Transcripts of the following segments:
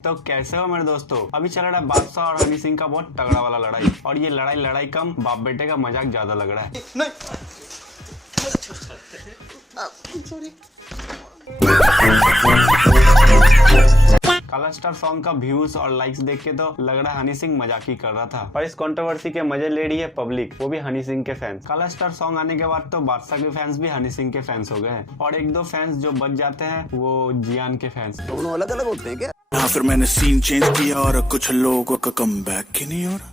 तो कैसे हो मेरे दोस्तों। अभी चल रहा है बादशाह और हनी सिंह का बहुत तगड़ा वाला लड़ाई, और ये लड़ाई कम बाप बेटे का मजाक ज्यादा लग रहा है। काला स्टार सॉन्ग का व्यूज और लाइक्स देख के तो लग रहा है हनी सिंह मजाक ही कर रहा था, पर इस कंट्रोवर्सी के मजे ले रही है पब्लिक, वो भी हनी सिंह के फैंस। काला स्टार सॉन्ग आने के बाद तो बादशाह के फैंस भी हनी सिंह के फैंस हो गए हैं, और एक दो फैंस जो बच जाते हैं वो जियान के फैंस। दोनों अलग अलग होते हैं क्या? फिर मैंने सीन चेंज किया और कुछ लोगों का कमबैक ही नहीं हो रहा।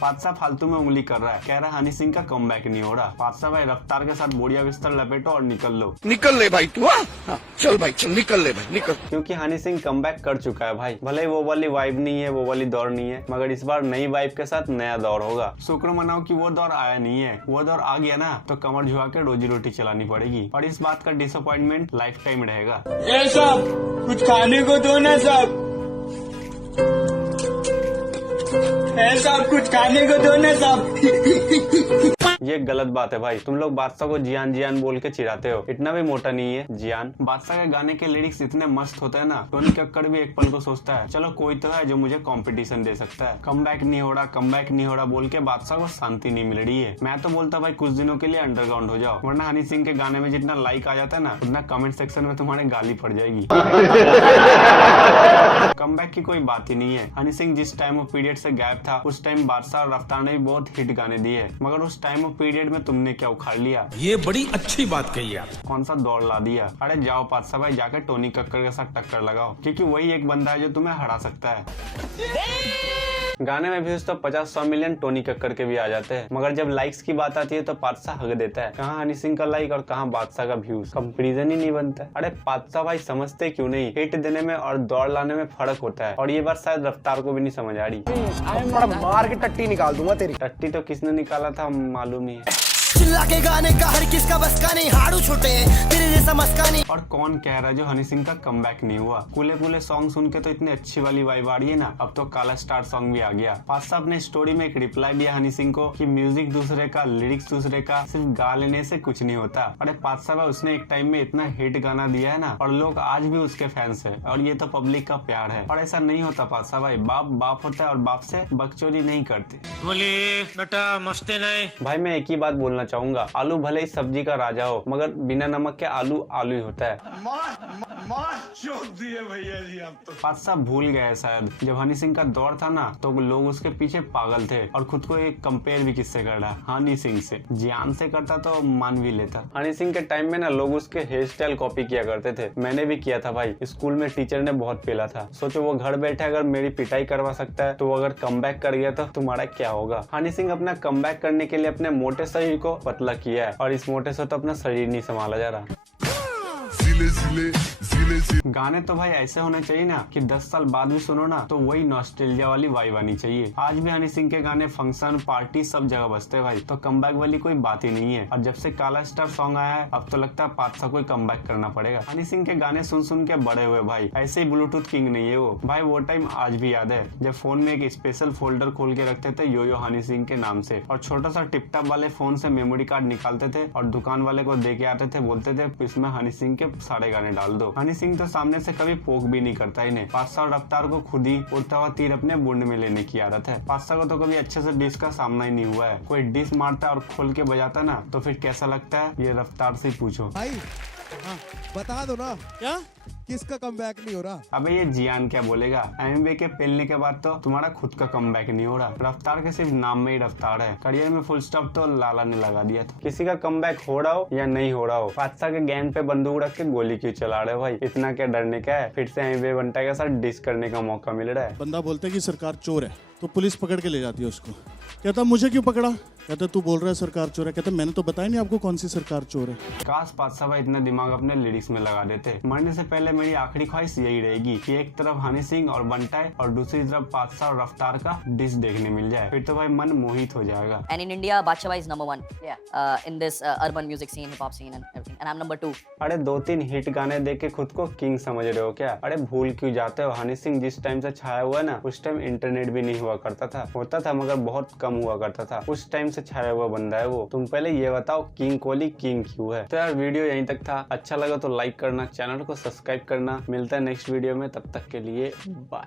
बादशाह फालतू में उंगली कर रहा है, कह रहा है हनी सिंह का कमबैक नहीं हो रहा। बादशाह भाई रफ्तार के साथ बोरिया बिस्तर लपेटो और निकल लो। निकल ले भाई तू। हाँ, चल भाई चल निकल ले भाई निकल। क्योंकि हनी सिंह कमबैक कर चुका है भाई। भले ही वो वाली वाइब नहीं है, वो वाली दौर नहीं है, मगर इस बार नई वाइब के साथ नया दौर होगा। शुक्र मनाओ कि वो दौर आया नहीं है, वो दौर आ गया ना तो कमर झुका के रोजी रोटी चलानी पड़ेगी, और इस बात का डिसअपॉइंटमेंट लाइफ टाइम रहेगा। सब कुछ खाने को दो ना सब, सब कुछ खाने को दो ना सब। ये गलत बात है भाई, तुम लोग बादशाह को जियान जियान बोल के चिढ़ाते हो, इतना भी मोटा नहीं है जियान। बादशाह के गाने के लिरिक्स इतने मस्त होते हैं ना, टोनी कक्कड़ भी एक पल को सोचता है चलो कोई तो है जो मुझे कंपटीशन दे सकता है। कमबैक नहीं हो रहा बोल के बादशाह को शांति नहीं मिल रही है। मैं तो बोलता भाई कुछ दिनों के लिए अंडरग्राउंड हो जाओ, वरना हनी सिंह के गाने में जितना लाइक आ जाता है ना, उतना कमेंट सेक्शन में तुम्हारे गाली पड़ जाएगी। कमबैक की कोई बात ही नहीं है। हनी सिंह जिस टाइम ऑफ पीरियड से गायब था, उस टाइम बादशाह और रफ्तार ने भी बहुत हिट गाने दिए, मगर उस टाइम ऑफ पीरियड में तुमने क्या उखाड़ लिया? ये बड़ी अच्छी बात कही आप। कौन सा दौड़ ला दिया? अरे जाओ बादशाह भाई जाकर टोनी कक्कड़ के साथ टक्कर लगाओ, क्योंकि वही एक बंदा है जो तुम्हें हरा सकता है। गाने में व्यूज तो 50-100 मिलियन टोनी कक्कड़ के भी आ जाते हैं, मगर जब लाइक्स की बात आती है तो बादशाह हग देता है। कहाँ हनी सिंह का लाइक और कहाँ बादशाह का व्यूज, कंपैरिजन ही नहीं बनता। अरे बादशाह भाई समझते क्यों नहीं, हिट देने में और दौड़ लाने में फर्क होता है, और ये बात शायद रफ्तार को भी नहीं समझ आ रही। मार के टट्टी निकाल दूंगा तेरी। टट्टी तो किसने निकाला था मालूम ही है। चिल्ला के गाने का हर किसका बस का नहीं, हाड़ू छोटे तेरे जैसा मस्का नहीं। और कौन कह रहा है जो हनी सिंह का कमबैक नहीं हुआ? कूले कूले सॉन्ग सुन के तो इतनी अच्छी वाली वाइब आ रही है ना, अब तो काला स्टार सॉन्ग भी आ गया। बादशाह अपने स्टोरी में एक रिप्लाई दिया हनी सिंह को कि म्यूजिक दूसरे का, लिरिक्स दूसरे का, सिर्फ गा लेने से कुछ नहीं होता। अरे बादशाह भाई उसने एक टाइम में इतना हिट गाना दिया है ना, और लोग आज भी उसके फैंस है, और ये तो पब्लिक का प्यार है। और ऐसा नहीं होता बादशाह भाई, बाप बाप होता है और बाप से बकचोदी नहीं करते। बोले बेटा मस्ते नहीं भाई मैं एक ही बात बोलना चाहूंगा, आलू भले ही सब्जी का राजा हो, मगर बिना नमक के आलू आलू ही होता है। भैया जी आप तो। बादशाह भूल गए शायद, जब हनी सिंह का दौर था ना तो लोग उसके पीछे पागल थे, और खुद को एक कंपेयर भी किससे कर रहा, हनी सिंह से। जियान से करता तो मान भी लेता। हनी सिंह के टाइम में ना लोग उसके हेयर स्टाइल कॉपी किया करते थे, मैंने भी किया था भाई। स्कूल में टीचर ने बहुत पेला था। सोचो वो घर बैठे अगर मेरी पिटाई करवा सकता है, तो वो अगर कमबैक कर गया तो तुम्हारा क्या होगा? हनी सिंह अपना कमबैक करने के लिए अपने मोटे शरीर को पतला किया है, और इस मोटे से तो अपना शरीर नहीं संभाला जा रहा। गाने तो भाई ऐसे होने चाहिए ना कि 10 साल बाद भी सुनो ना तो वही नॉस्टैल्जिया वाली वाइब आनी चाहिए। आज भी हनी सिंह के गाने फंक्शन पार्टी सब जगह बजते हैं भाई, तो कमबैक वाली कोई बात ही नहीं है। और जब से काला स्टार सॉन्ग आया है, अब तो लगता है बादशाह को कमबैक करना पड़ेगा। हनी सिंह के गाने सुन सुन के बड़े हुए भाई, ऐसे ही ब्लूटूथ किंग नहीं है वो भाई। वो टाइम आज भी याद है जब फोन में एक स्पेशल फोल्डर खोल के रखते थे यो हनी सिंह के नाम से, और छोटा सा टिपटॉप वाले फोन से मेमोरी कार्ड निकालते थे और दुकान वाले को दे के आते थे, बोलते थे इसमें हनी सिंह के सारे गाने डाल दो। हनी सिंह तो सामने से कभी पोक भी नहीं करता इन्हें। बादशाह और रफ्तार को खुद ही उड़ता हुआ तीर अपने बुंड में लेने की आदत है। बादशाह को तो कभी अच्छे से डिश का सामना ही नहीं हुआ है। कोई डिश मारता है और खोल के बजाता ना तो फिर कैसा लगता है, ये रफ्तार से पूछो। भाई बता दो ना क्या किसका कमबैक नहीं हो रहा? अबे ये जियान क्या बोलेगा? एमबी के पेलने के बाद तो तुम्हारा खुद का कमबैक नहीं हो रहा। रफ्तार के सिर्फ नाम में ही रफ्तार है, करियर में फुल स्टॉप तो लाला ने लगा दिया था। किसी का कमबैक हो रहा हो या नहीं हो रहा हो, बादशाह के गैंग पे बंदूक रख के गोली क्यों चला रहे हो भाई? इतना क्या डरने का है? फिर से एमबी बंटा के साथ डिस करने का मौका मिल रहा है। बंदा बोलता है कि सरकार चोर है तो पुलिस पकड़ के ले जाती है उसको। कहता मुझे क्यों पकड़ा? कहता तू बोल रहा है सरकार चोर है। कहता मैंने तो बताया नहीं आपको कौन सी सरकार चोर है। काश बादशाह भाई इतना दिमाग अपने लिरिक्स में लगा देते। मरने से पहले मेरी आखिरी ख्वाहिश यही रहेगी कि एक तरफ हनी सिंह और बंटाए और दूसरी तरफ बादशाह और रफ्तार का डिश देखने मिल जाए, फिर तो भाई मन मोहित हो जाएगा। And in India, Badshah Bhai is number 1 in this urban music scene, hip hop scene and everything. And I'm number 2. अरे 2-3 हिट गाने देख के खुद को किंग समझ रहे हो क्या? अरे भूल क्यों जाते हो, हनी सिंह जिस टाइम से छाया हुआ है ना, उस टाइम इंटरनेट भी नहीं हुआ हुआ करता था, होता था मगर बहुत कम हुआ करता था। उस टाइम से छाया हुआ बंदा है वो। तुम पहले ये बताओ किंग कोहली किंग क्यों है? तो यार वीडियो यहीं तक था। अच्छा लगा तो लाइक करना, चैनल को सब्सक्राइब करना। मिलता है नेक्स्ट वीडियो में, तब तक के लिए बाय।